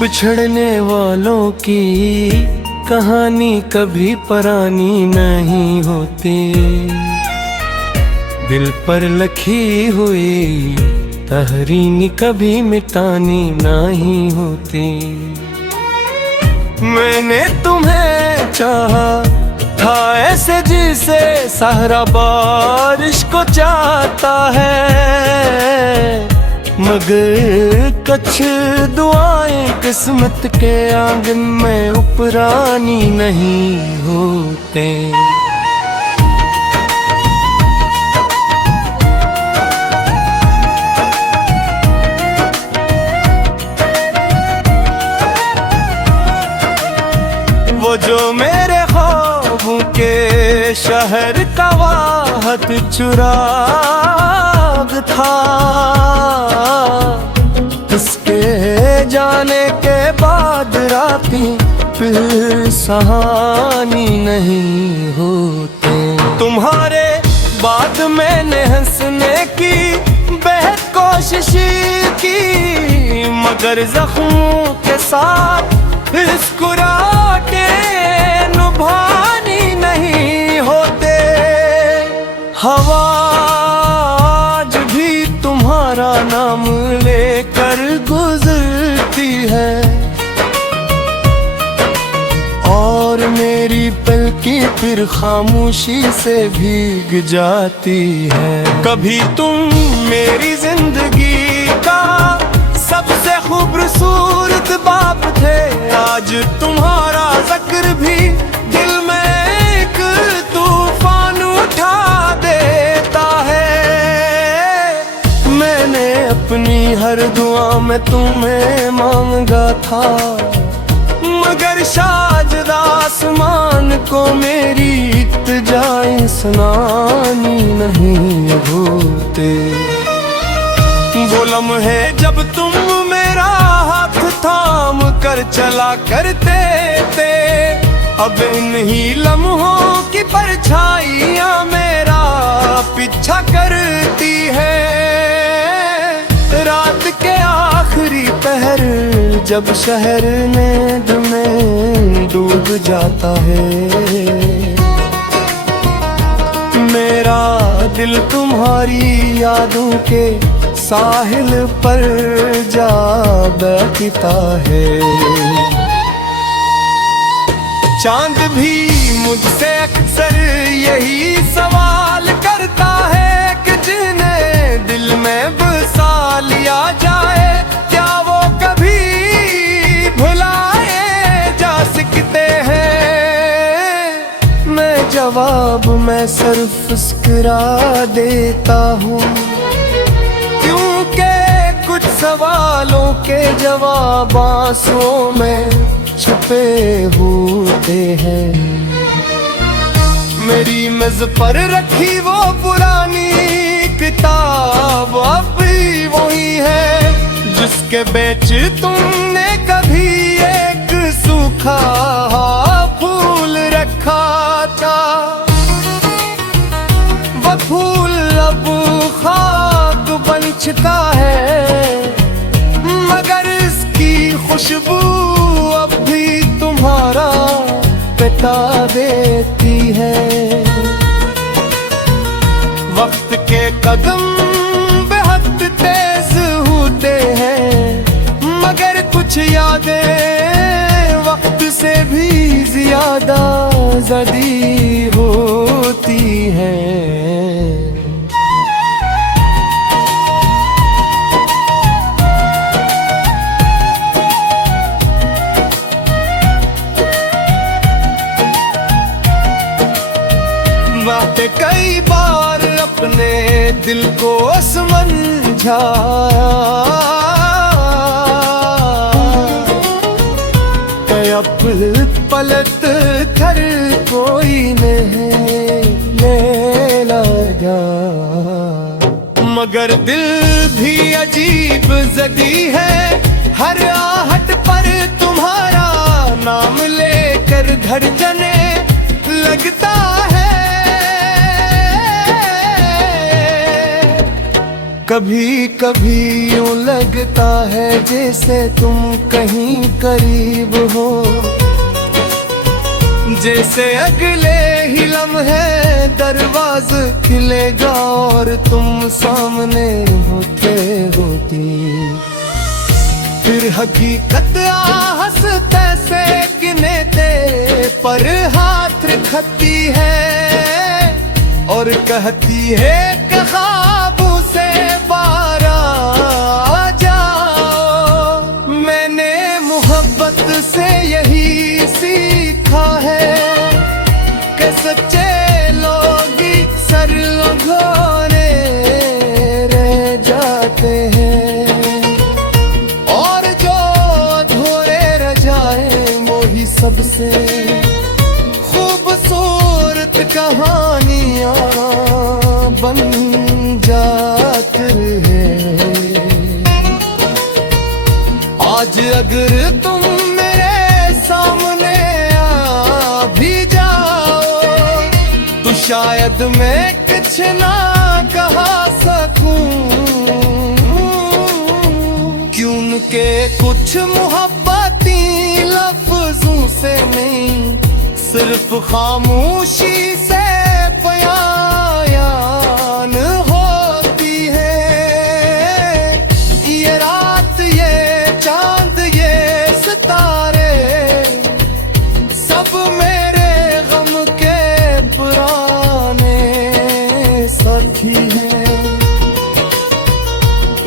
बिछड़ने वालों की कहानी कभी परानी नहीं होती, दिल पर लखी हुई तहरीर कभी मिटानी नहीं होती। मैंने तुम्हें चाहा था ऐसे जिसे सहरा बारिश को चाहता है, मगर कुछ दुआएं किस्मत के आंगन में उपरानी नहीं होते। वो जो मेरे ख्वाबों के शहर का वाहत चुराग था, उसके जाने के बाद रातें फिर सहानी नहीं होते। तुम्हारे बाद मैंने हंसने की बेहद कोशिश की, मगर जख्मों के साथ मुस्कुराहटे निभानी नहीं होते। हवा आज भी तुम्हारा नाम लेकर गुजरती है, और मेरी पलकें फिर खामोशी से भीग जाती है। कभी तुम मेरी जिंदगी का सबसे खूबसूरत बाप थे, आज तुम्हारा जिक्र भी दिल में एक तूफान उठा देता है। मैंने अपनी हर दुआ में तुम्हें मांगा था, मगर शायद आसमान को मेरी इत्तेजाएं सुनानी नहीं होते। वो लम्हे जब तुम मेरा हाथ थाम कर चला करते थे, अब इन्हीं लम्हों की परछाइयाँ मेरा पीछा करती है। रात के आखिरी पहर जब शहर नींद में डूब जाता है, मेरा दिल तुम्हारी यादों के साहिल पर जा बैठता है। चांद भी मुझसे अक्सर यही सवाल करता है कि जिन्हें दिल में बसा लिया जाए, क्या वो कभी भुलाए जा सकते हैं। मैं जवाब में सिर्फ मुस्कुरा देता हूँ, कुछ सवालों के जवाब आंसुओं में छुपे होते हैं। मेरी मेज पर रखी वो पुरानी किताब अब भी वही है, जिसके बेच तुमने कभी एक सूखा फूल रखा था। वो फूल अब खाक बन चुका है, मगर इसकी खुशबू अब भी तुम्हारा बता देती है। वक्त के कदम बेहद तेज होते हैं, मगर कुछ यादें वक्त से भी ज्यादा जदी होती हैं। बातें कई बार अपने दिल को समझाया, पलट कर कोई नहीं ले लगा, मगर दिल भी अजीब जदी है। हर आहट पर तुम्हारा नाम लेकर धड़कने लगता है। कभी कभी यूं लगता है जैसे तुम कहीं करीब हो, जैसे अगले ही लम्हे दरवाज़ खिलेगा और तुम सामने होते होती। फिर हकीकत हंसते से किने दे पर हाथ रखती है और कहती है कि ख्वाबों से बाहर आ जाओ। मैंने मोहब्बत से यही सीखा है कि सच्चे लोग सर घोने रह जाते हैं और जो अधूरे रह जाए वो ही सबसे खूबसूरत कहानियां बन जाती है। आज अगर तुम मेरे सामने आ भी जाओ तो शायद मैं कुछ ना कहा सकूं, क्योंकि कुछ मोहब्बती लफ्जों से नहीं सिर्फ खामोशी से बयान होती है। ये रात ये चांद ये सितारे सब मेरे गम के पुराने साथी हैं।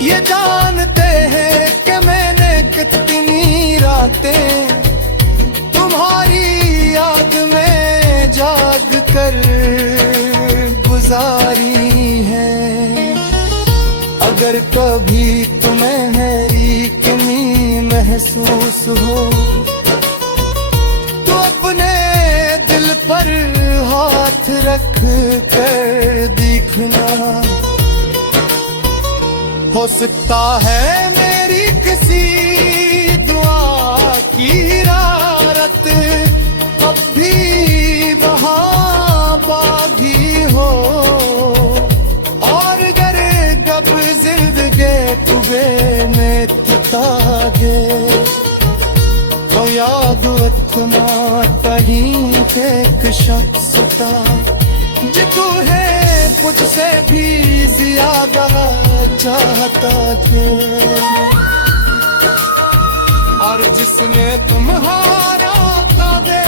ये जानते हैं कि मैंने कितनी रातें तुम्हारी याद में जाग कर गुजारी है। अगर कभी तुम्हें मेरी कमी महसूस हो तो अपने दिल पर हाथ रख कर देखना, हो सकता है मेरी किसी दुआ की रात अब भी वहाँ बागी हो। और अगर कब जिंदगी तुझे में तागे तो याद अथमा तहीं के शख्स था जितू है मुझसे भी ज्यादा चाहता थे और जिसने तुम्हारा ताबे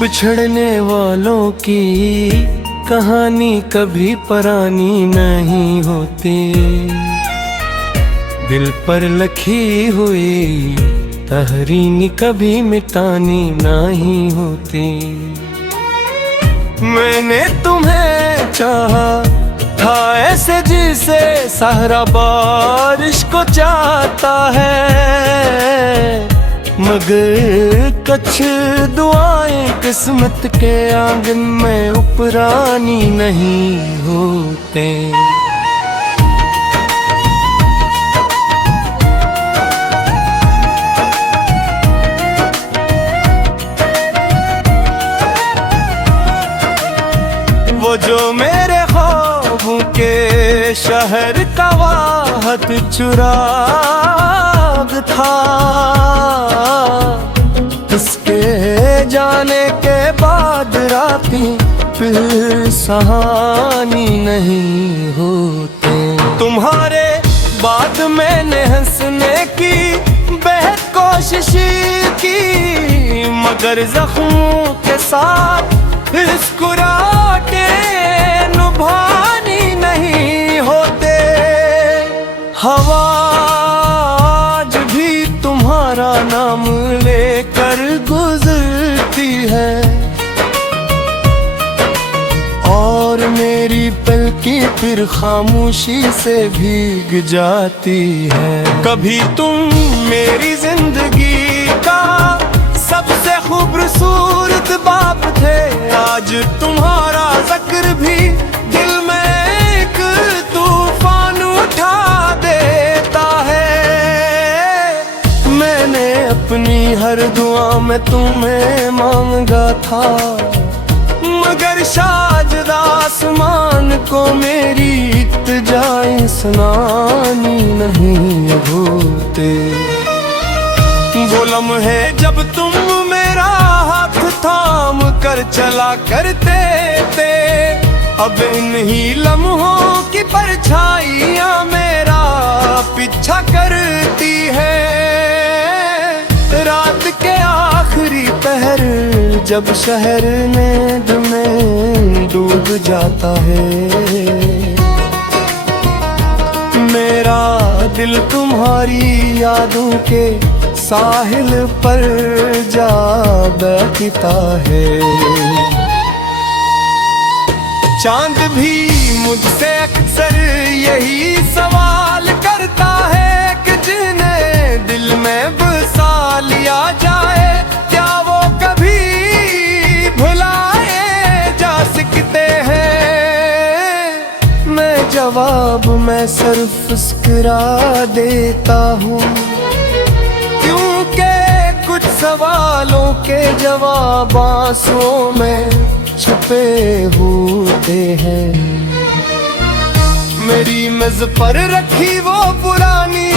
बिछड़ने वालों की कहानी कभी पुरानी नहीं होती, दिल पर लिखी हुई तहरीर कभी मिटानी नहीं होती। मैंने तुम्हें चाहा था ऐसे जिसे सहरा बारिश को चाहता है, मगर कुछ दुआएं किस्मत के आंगन में उपरानी नहीं होते। वो जो मेरे ख्वाबों के शहर का वाहत चुराग था, उसके जाने के बाद रातें फिर सहानी नहीं होते। तुम्हारे बाद मैंने हंसने की बेहद कोशिश की, मगर जख्मों के साथ मुस्कुराहटे निभानी नहीं होते। हवा आज भी तुम्हारा नाम लेकर गुजरती है और मेरी पलकें फिर खामोशी से भीग जाती है। कभी तुम मेरी जिंदगी का सबसे खूबसूरत बाप थे, आज तुम्हारा जिक्र भी दिल में एक तूफान उठा देता है। मैं तुम्हें मांगा था, मगर शायद आसमान को मेरी इत्तेजाएं सुनानी नहीं भूलते। वो लम्हे जब तुम मेरा हाथ थाम कर चला करते थे, अब इन्हीं लम्हों की परछाइयां मेरा पीछा करती है। रात के आखिरी पहर जब शहर नींद में डूब जाता है, मेरा दिल तुम्हारी यादों के साहिल पर जा बैठता है। चांद भी मुझसे अक्सर यही सवाल करता है कि जिन्हें दिल में बसा लिया जाए, क्या वो कभी भुलाए जा सकते हैं। मैं जवाब में सिर्फ मुस्कुरा देता हूँ, क्योंकि कुछ सवालों के जवाब आंसुओं में छुपे होते हैं। मेरी मेज पर रखी वो पुरानी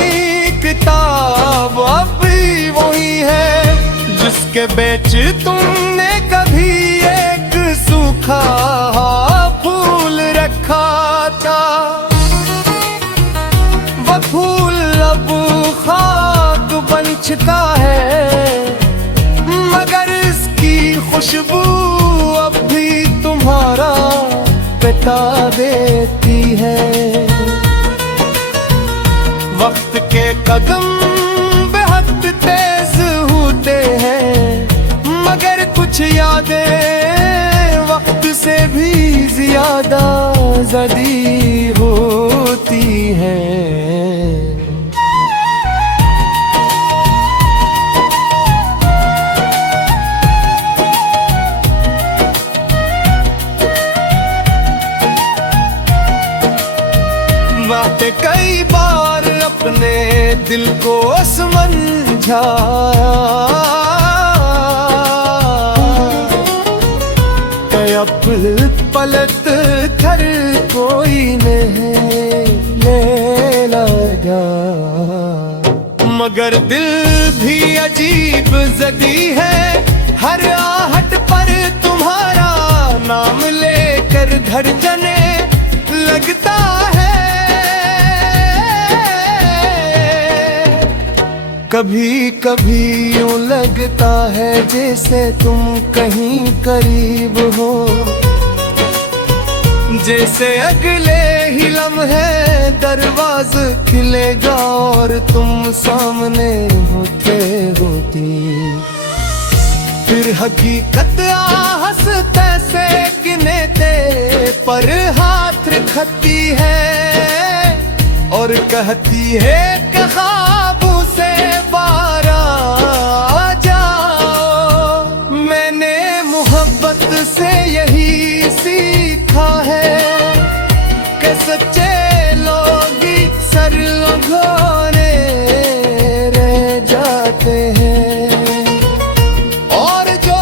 किताब अब भी वही है, जिसके बेच तुमने कभी एक सूखा फूल रखा था। वो फूल अब खाक बन चुका है, मगर इसकी खुशबू अब भी तुम्हारा बता देती है। वक्त के कदम बेहद तेज होते हैं, मगर कुछ यादें वक्त से भी ज्यादा जदी होती हैं। बातें कई बार अपने दिल को समझाया, कया पलट कर कोई नहीं ले लगा, मगर दिल भी अजीब जदी है। हर आहट पर तुम्हारा नाम लेकर धड़कने लगता है। कभी कभी यूं लगता है जैसे तुम कहीं करीब हो, जैसे अगले ही लम्हे दरवाज़ा खुलेगा और तुम सामने होते होती। फिर हकीकत हंसते से किनेते पर हाथ रखती है और कहती है कि ख्वाबों से बाहर आ जाओ। मैंने मोहब्बत से यही सीखा है कि सच्चे लोग सर घोरे रह जाते हैं, और जो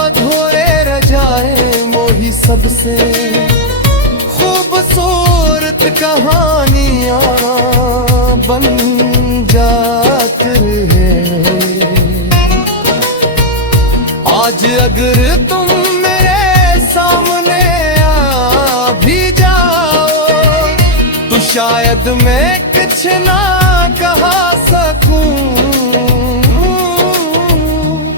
अधूरे रह जाए वो ही सबसे खूबसूरत कहानियाँ बन जाती है। आज अगर तुम मेरे सामने आ भी जाओ तो शायद मैं कुछ ना कहा सकूं,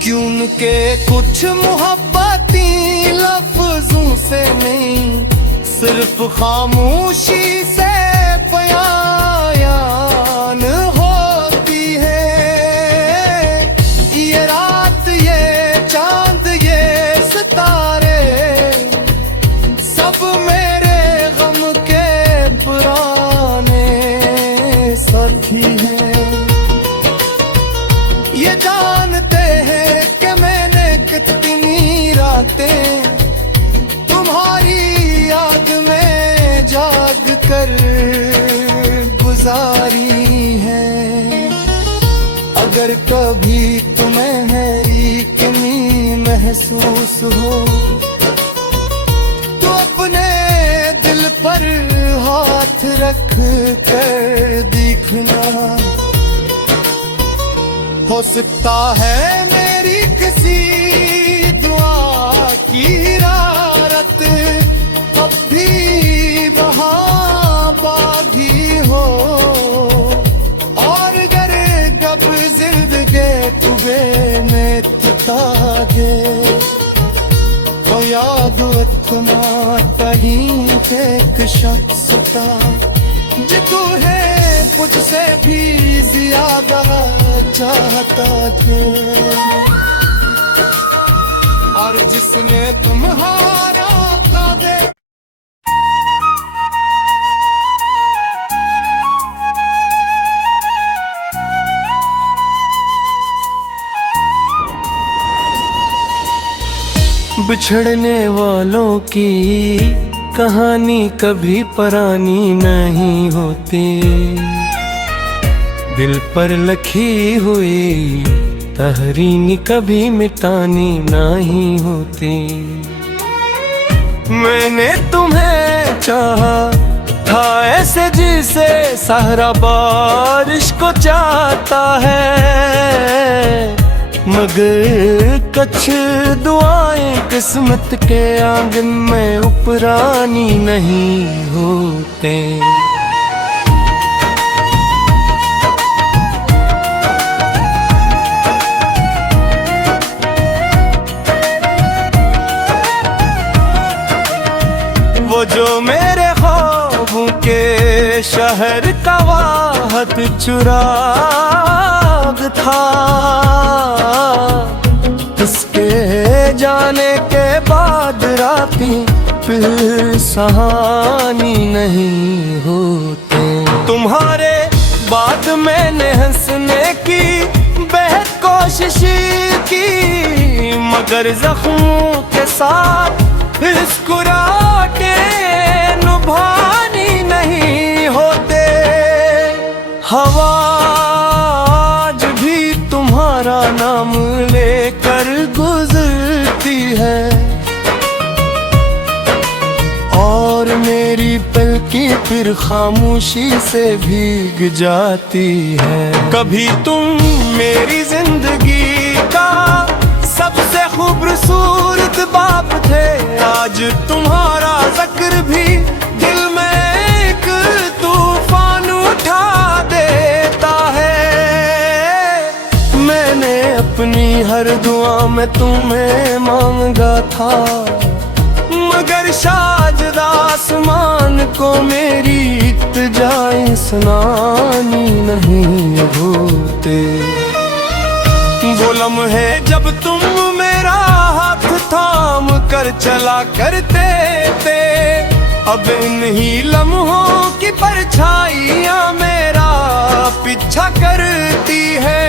क्योंकि कुछ मोहब्बती लफ्जों से नहीं सिर्फ खामोशी से बयान होती है। ये रात, ये चांद, ये सितारे सब मेरे गम के पुराने साथी हैं। ये जानते हैं कि मैंने कितनी रातें तुम्हारी याद में जाग कर गुजारी है। अगर कभी तुम्हें है महसूस हो तो अपने दिल पर हाथ रख कर देखना। हो सकता है मेरी किसी दुआ की हिरारत अब भी वहाँ बागी हो, और अगर कब जिंदगी तुम्हें में तागे तो याद इतना कहीं एक शख्स का जितू है मुझसे भी ज्यादा चाहता थे, और जिसने तुम्हारा काबे बिछड़ने वालों की कहानी कभी पुरानी नहीं होती, दिल पर लिखी हुई तहरीर कभी मिटानी नहीं होती। मैंने तुम्हें चाहा था ऐसे जिसे सहरा बारिश को चाहता है, मगर कुछ दुआएं किस्मत के आंगन में उपरानी नहीं होते। वो जो मेरे ख्वाबों के शहर का वाहत चुराग था, उसके जाने के बाद रातें फिर सहानी नहीं होते। तुम्हारे बाद मैंने हंसने की बेहद कोशिश की, मगर जख्मों के साथ मुस्कुराहटे निभानी नहीं होते। हवा आज भी तुम्हारा नाम लेकर गुजरती है, और मेरी पलकें फिर खामोशी से भीग जाती है। कभी तुम मेरी जिंदगी का सबसे खूबसूरत बाप थे, आज तुम्हारा जिक्र भी दिल में एक तूफान उठा देता है। मैंने अपनी हर दुआ में तुम्हें मांगा था, मगर शायद आसमान को मेरी इल्तिजाएं सुनानी नहीं होते। वो लम्हे जब तुम मेरा हाथ थाम कर चला करते थे, अब इन्हीं लम्हों की परछाइयाँ मेरा पीछा करती है।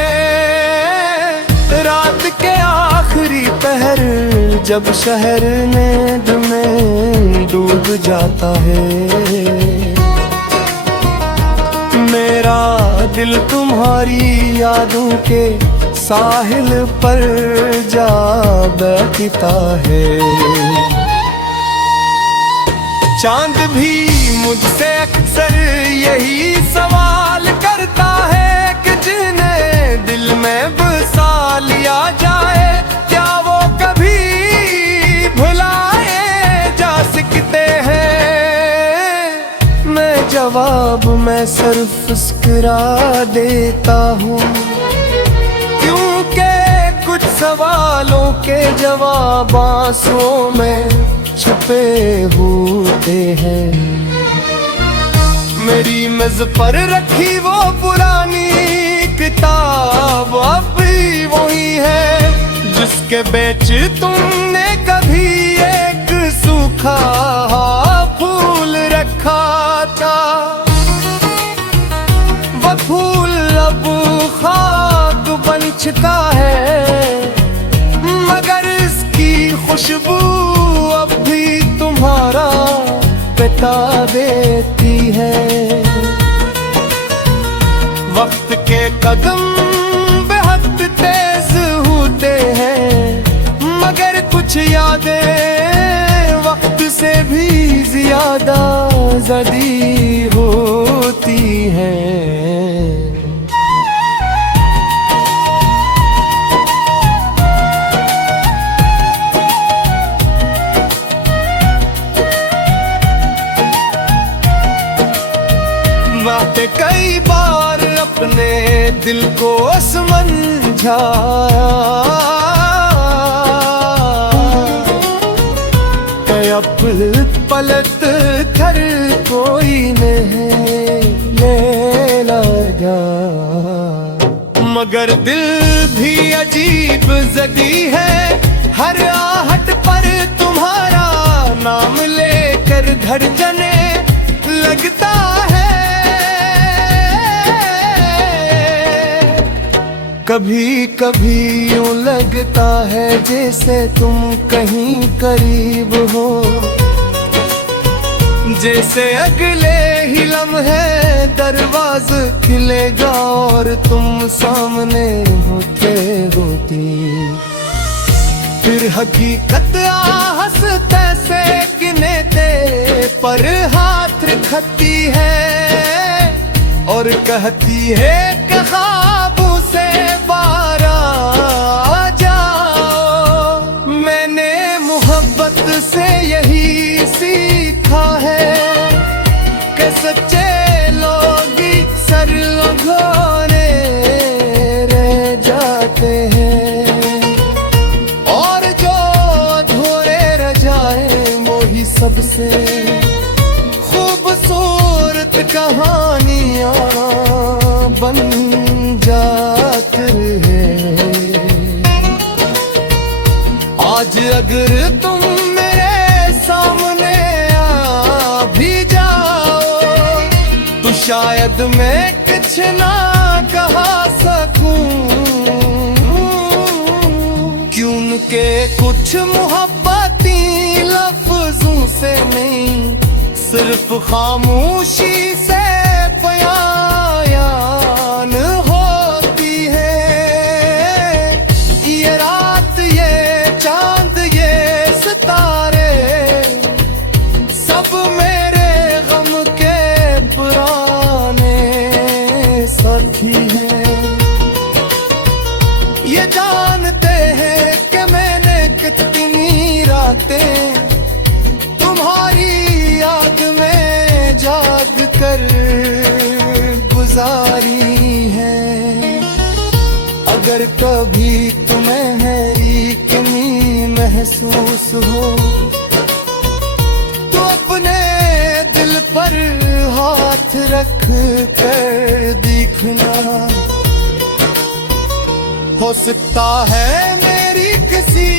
रात के आखिरी पहर जब शहर नींद में डूब जाता है, मेरा दिल तुम्हारी यादों के साहिल पर जा बैठता है। चांद भी मुझसे अक्सर यही सवाल करता है कि जिन्हें दिल में बसा लिया जाए, क्या वो कभी भुलाए जा सकते हैं। मैं जवाब में सिर्फ मुस्कुरा देता हूँ, क्योंकि कुछ सवालों के जवाब आंसुओं में छुपे होते हैं। मेरी मेज पर रखी वो पुरानी किताब अब भी वही है, जिसके बेच तुमने कभी एक सूखा फूल रखा था। वो फूल अब खाक बन चुका है, मगर इसकी खुशबू अब भी तुम्हारा बता देती है। वक्त के कदम बेहद तेज होते हैं, मगर कुछ यादें वक्त से भी ज्यादा जदी होती हैं। बातें कई बार अपने दिल को समझाया, कया पलट कर कोई नहीं ले लगा, मगर दिल भी अजीब जदी है। हर आहट पर तुम्हारा नाम लेकर धड़कने लगता है। कभी कभी यूं लगता है जैसे तुम कहीं करीब हो, जैसे अगले ही लम्हे दरवाज़ा खुलेगा और तुम सामने होते होती। फिर हकीकत हंसते से किने दे पर हाथ रखती है और कहती है कि ख्वाबों से बाहर आ जाओ। मैंने मोहब्बत से यही सीखा है कि सच्चे लोग सर घोरे रह जाते हैं और जो अधूरे रह जाए वो ही सबसे खूबसूरत कहानियाँ बन जाती है। आज अगर तुम मेरे सामने आ भी जाओ तो शायद मैं कुछ ना कहा सकूं, क्योंकि कुछ मोहब्बती लफ्जों से नहीं सिर्फ खामोशी से बयान होती है। ये रात ये चांद ये सितारे सब मेरे गम के पुराने साथी हैं। ये जानते हैं कि मैंने कितनी रातें तुम्हारी याद में जाग कर गुजारी है। अगर कभी तुम्हें मेरी कमी महसूस हो तो अपने दिल पर हाथ रख कर देखना, हो सकता है मेरी किसी